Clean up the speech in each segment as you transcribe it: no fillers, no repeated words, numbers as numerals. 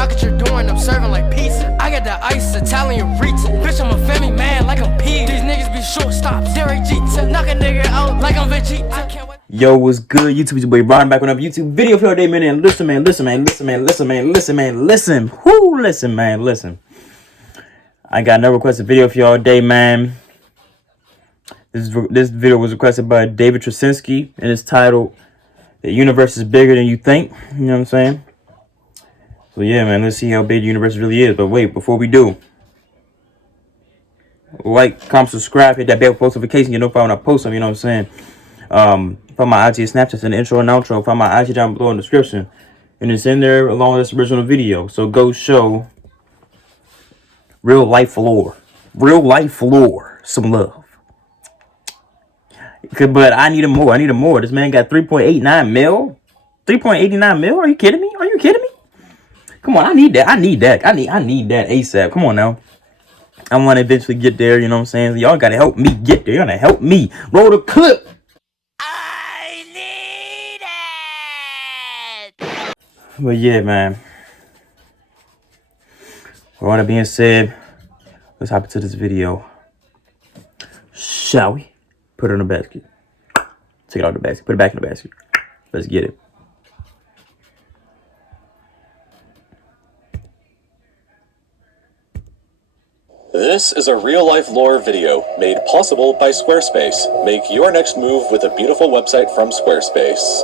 knock at your door and I'm serving like pizza. I got that ice, Italian Ritz. Bitch, I'm a family man like I'm P. These niggas be shortstops. Derek Jeter, knock a nigga out like I'm Vegeta. I can't wait. Yo, what's good, YouTube? It's your boy Ron back on another YouTube video for your day, man. And listen, man, listen, man, listen, man, listen, man, listen, man, listen. Whoo, listen, man, listen. I got another requested video for y'all today, man. This video was requested by David Trasinski, and it's titled "The Universe is Bigger Than You Think." You know what I'm saying? So yeah, man, let's see how big the universe really is. But wait, before we do, like, comment, subscribe, hit that bell for post notification. You know when I post them. You know what I'm saying? Find my IG and Snapchat in the intro and outro. Find my IG down below in the description, and it's in there along with this original video. So go show real life lore some love. But I need more. This man got 3.89 mil. 3.89 mil? Are you kidding me? Come on, I need that. I need that ASAP. Come on now. I want to eventually get there, you know what I'm saying? Y'all got to help me get there. Y'all got to help me. Roll the clip. I need it. But yeah, man. With all that being said, let's hop into this video. Shall we? Put it in the basket. Take it out of the basket. Put it back in the basket. Let's get it. This is a real-life lore video made possible by Squarespace. Make your next move with a beautiful website from Squarespace.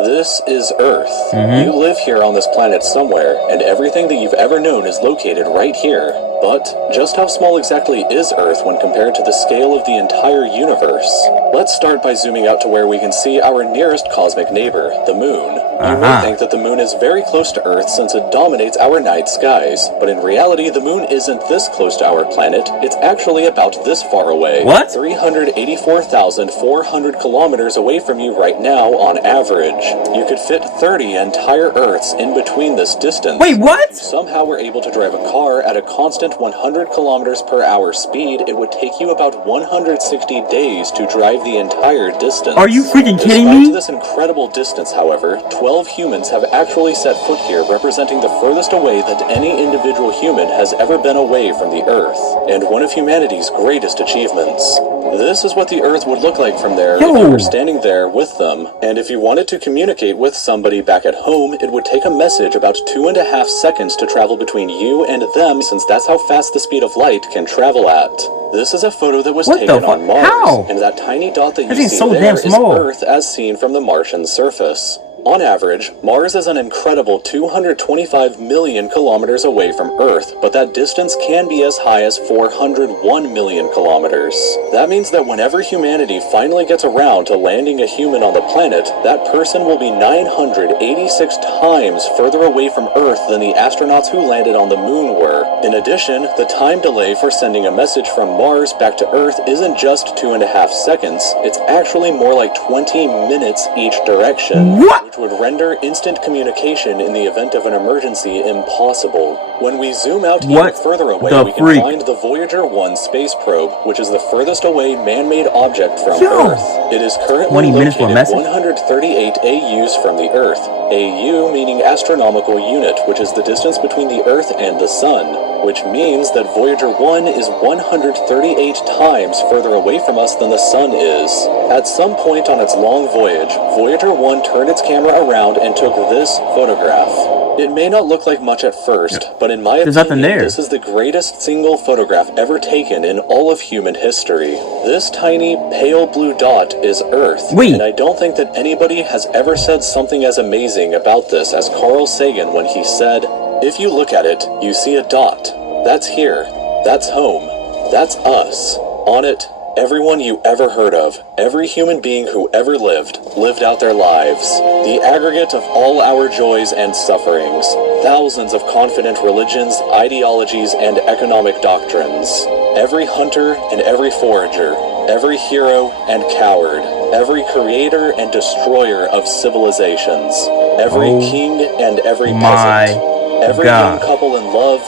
This is Earth. You live here on this planet somewhere, and everything that you've ever known is located right here. But just how small exactly is Earth when compared to the scale of the entire universe? Let's start by zooming out to where we can see our nearest cosmic neighbor, the Moon. You may think that the Moon is very close to Earth since it dominates our night skies, but in reality the Moon isn't this close to our planet, it's actually about this far away. What? 384,400 kilometers away from you right now on average. You could fit 30 entire Earths in between this distance. Wait, what? If you somehow were able to drive a car at a constant 100 kilometers per hour speed, it would take you about 160 days to drive the entire distance. Are you freaking kidding me? Despite this incredible distance, however, 12 humans have actually set foot here, representing the furthest away that any individual human has ever been away from the Earth, and one of humanity's greatest achievements. This is what the Earth would look like from there if you were standing there with them. And if you wanted to communicate with somebody back at home, it would take a message about 2.5 seconds to travel between you and them, since that's how fast the speed of light can travel at. This is a photo that was taken on Mars, and that tiny dot that you see there is Earth as seen from the Martian surface. On average, Mars is an incredible 225 million kilometers away from Earth, but that distance can be as high as 401 million kilometers. That means that whenever humanity finally gets around to landing a human on the planet, that person will be 986 times further away from Earth than the astronauts who landed on the Moon were. In addition, the time delay for sending a message from Mars back to Earth isn't just 2.5 seconds, it's actually more like 20 minutes each direction. What? Which would render instant communication in the event of an emergency impossible. When we zoom out even further away, we can find the Voyager 1 space probe, which is the furthest away man-made object from Earth. It is currently located 138 AUs from the Earth. AU meaning astronomical unit, which is the distance between the Earth and the Sun, which means that Voyager 1 is 138 times further away from us than the Sun is. At some point on its long voyage, Voyager 1 turned its camera around and took this photograph. It may not look like much at first, but in my opinion, this is the greatest single photograph ever taken in all of human history. This tiny, pale blue dot is Earth, and I don't think that anybody has ever said something as amazing about this as Carl Sagan when he said, "If you look at it, you see a dot. That's here. That's home. That's us. On it, everyone you ever heard of, every human being who ever lived out their lives. The aggregate of all our joys and sufferings, thousands of confident religions, ideologies, and economic doctrines. Every hunter and every forager, every hero and coward, every creator and destroyer of civilizations, every king and every peasant, every young couple in love,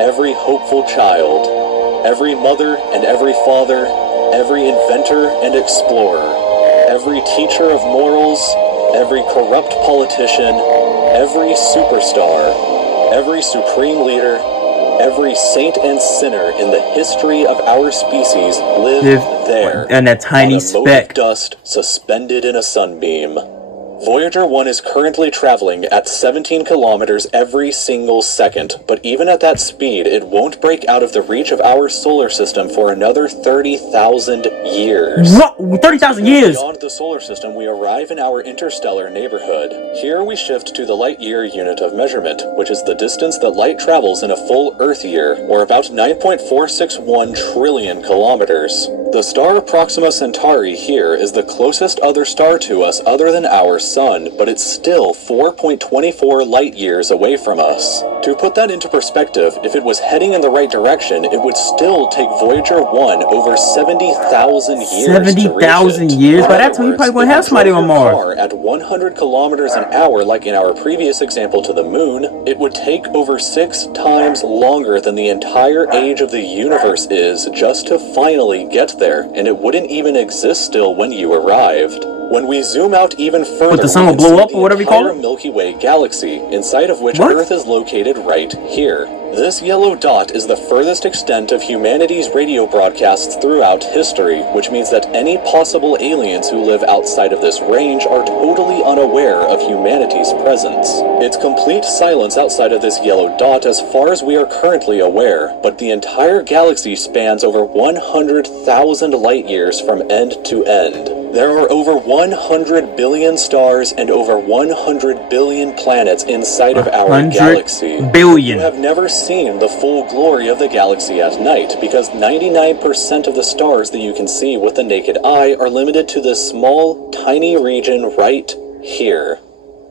every hopeful child, every mother and every father, every inventor and explorer, every teacher of morals, every corrupt politician, every superstar, every supreme leader, every saint and sinner in the history of our species live there, and that tiny on a mote speck of dust suspended in a sunbeam. Voyager 1 is currently traveling at 17 kilometers every single second, but even at that speed, it won't break out of the reach of our solar system for another 30,000 years. What? 30,000 years? Beyond the solar system, we arrive in our interstellar neighborhood. Here we shift to the light year unit of measurement, which is the distance that light travels in a full Earth year, or about 9.461 trillion kilometers. The star Proxima Centauri here is the closest other star to us other than our Sun, but it's still 4.24 light years away from us. To put that into perspective, if it was heading in the right direction, it would still take Voyager 1 over 70,000 years 70,000 years? By that time, you probably won't have somebody on Mars. At 100 kilometers an hour, like in our previous example to the moon, it would take over 6 times longer than the entire age of the universe is just to finally get there, and it wouldn't even exist still when you arrived. When we zoom out even further, but the sun will blow up or whatever you call it? Milky Way galaxy, inside of which Earth is located right here. This yellow dot is the furthest extent of humanity's radio broadcasts throughout history, which means that any possible aliens who live outside of this range are totally unaware of humanity's presence. It's complete silence outside of this yellow dot as far as we are currently aware, but the entire galaxy spans over 100,000 light years from end to end. There are over 100 billion stars and over 100 billion planets inside of our galaxy. Billion. You have never seen the full glory of the galaxy at night because 99% of the stars that you can see with the naked eye are limited to this small, tiny region right here.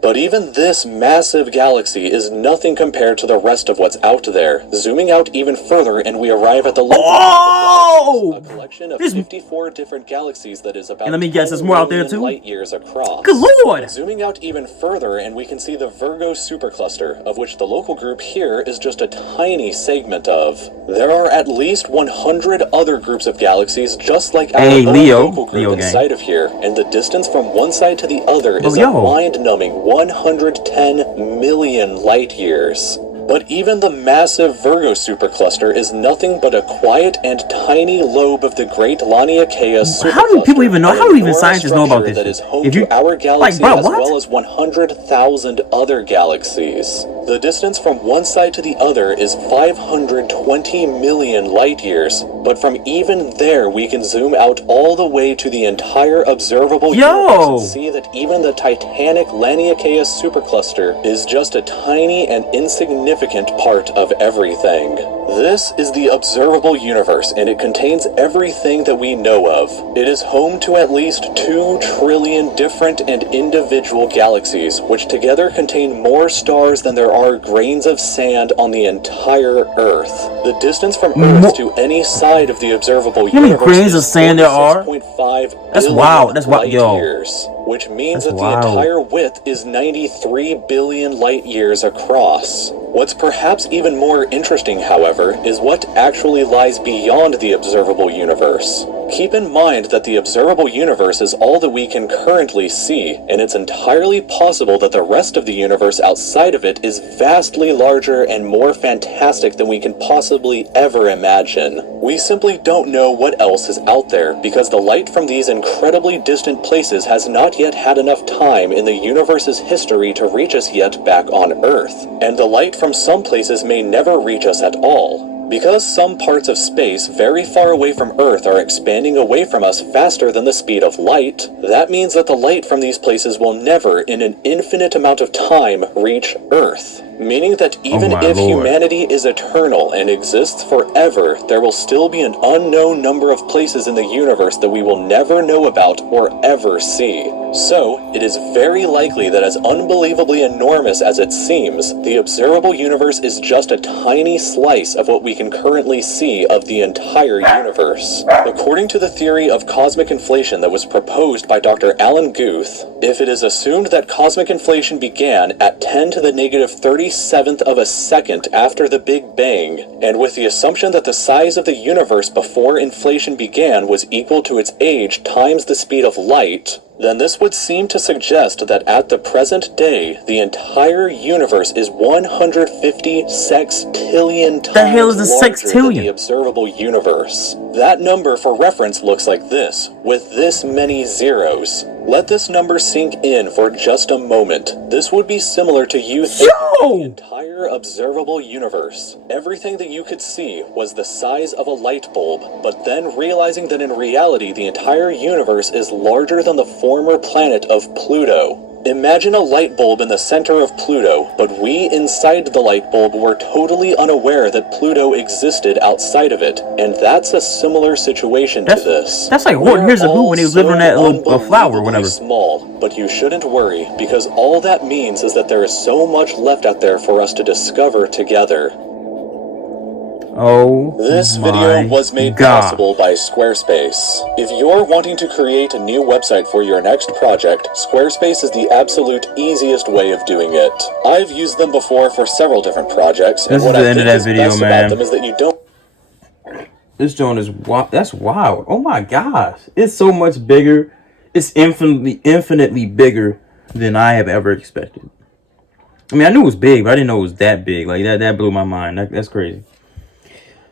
But even this massive galaxy is nothing compared to the rest of what's out there. Zooming out even further and we arrive at the a collection of 54 different galaxies that is about, and let me guess, there's more out there too? light years across. Good lord! Zooming out even further and we can see the Virgo supercluster, of which the local group here is just a tiny segment of. There are at least 100 other groups of galaxies just like our own local group inside of here, and the distance from one side to the other is a mind-numbing 110 million light years. But even the massive Virgo supercluster is nothing but a quiet and tiny lobe of the great Laniakea supercluster. How do people even know? How do even scientists know about this? That is home to our galaxy as well as 100,000 other galaxies. The distance from one side to the other is 520 million light years, but from even there we can zoom out all the way to the entire observable universe and see that even the titanic Laniakea supercluster is just a tiny and insignificant part of everything. This is the observable universe, and it contains everything that we know of. It is home to at least 2 trillion different and individual galaxies, which together contain more stars than there are grains of sand on the entire Earth. The distance from Earth to any side of the observable universe how many grains of sand there are? 6.5 That's wild. That's wild, yo. Years, which means that the entire width is 93 billion light years across. What's perhaps even more interesting, however, is what actually lies beyond the observable universe. Keep in mind that the observable universe is all that we can currently see, and it's entirely possible that the rest of the universe outside of it is vastly larger and more fantastic than we can possibly ever imagine. We simply don't know what else is out there, because the light from these incredibly distant places has not yet had enough time in the universe's history to reach us yet back on Earth, and the light from some places may never reach us at all. Because some parts of space very far away from Earth are expanding away from us faster than the speed of light, that means that the light from these places will never, in an infinite amount of time, reach Earth. Meaning that even if humanity is eternal and exists forever, there will still be an unknown number of places in the universe that we will never know about or ever see. So, it is very likely that as unbelievably enormous as it seems, the observable universe is just a tiny slice of what we can currently see of the entire universe. According to the theory of cosmic inflation that was proposed by Dr. Alan Guth, if it is assumed that cosmic inflation began at 10 to the negative 37th of a second after the Big Bang, and with the assumption that the size of the universe before inflation began was equal to its age times the speed of light, then this would seem to suggest that at the present day, the entire universe is 150 sextillion times the hell is a larger sextillion? than the observable universe. That number for reference looks like this, with this many zeros. Let this number sink in for just a moment. This would be similar to you thinking the entire observable universe, everything that you could see, was the size of a light bulb, but then realizing that in reality the entire universe is larger than the former planet of Pluto. Imagine a light bulb in the center of Pluto, but we inside the light bulb were totally unaware that Pluto existed outside of it, and that's a similar situation to this. That's like Horton Hears a Who when he was living on that little flower or whatever. Small, but you shouldn't worry, because all that means is that there is so much left out there for us to discover together. Oh, this video was made possible by Squarespace. If you're wanting to create a new website for your next project, Squarespace is the absolute easiest way of doing it. I've used them before for several different projects, and what I think is best about them is that you don't... This joint is wild. That's wild. Oh my gosh. It's so much bigger. It's infinitely bigger than I have ever expected. I mean, I knew it was big, but I didn't know it was that big. Like, that blew my mind. That's crazy.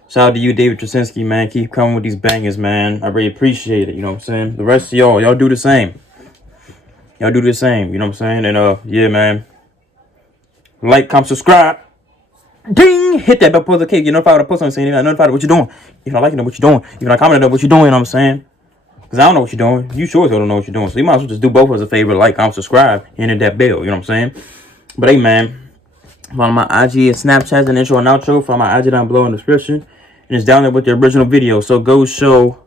Shout out to you, David Trasinski, man. Keep coming with these bangers, man. I really appreciate it. You know what I'm saying? The rest of y'all do the same. Y'all do the same. You know what I'm saying? And, yeah, man. Like, comment, subscribe. Ding! Hit that bell, post the cake. You're notified when I post something saying you're not notified of what you're doing. If you're not liking it, what you're doing. If you're not commenting on what you're doing, you know what I'm saying? Because I don't know what you're doing. You sure as hell don't know what you're doing. So you might as well just do both as a favor. Like, comment, subscribe, and hit that bell. You know what I'm saying? But, hey, man. Follow my IG and Snapchat and intro and outro. Follow my IG down below in the description. And it's down there with the original video. So go show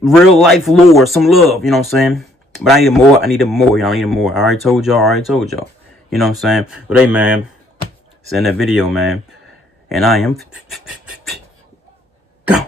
real life lore some love. You know what I'm saying? But I need more. I need more. You know, I need more. I already told y'all. You know what I'm saying? But hey, man. It's in that video, man. And I am... Go.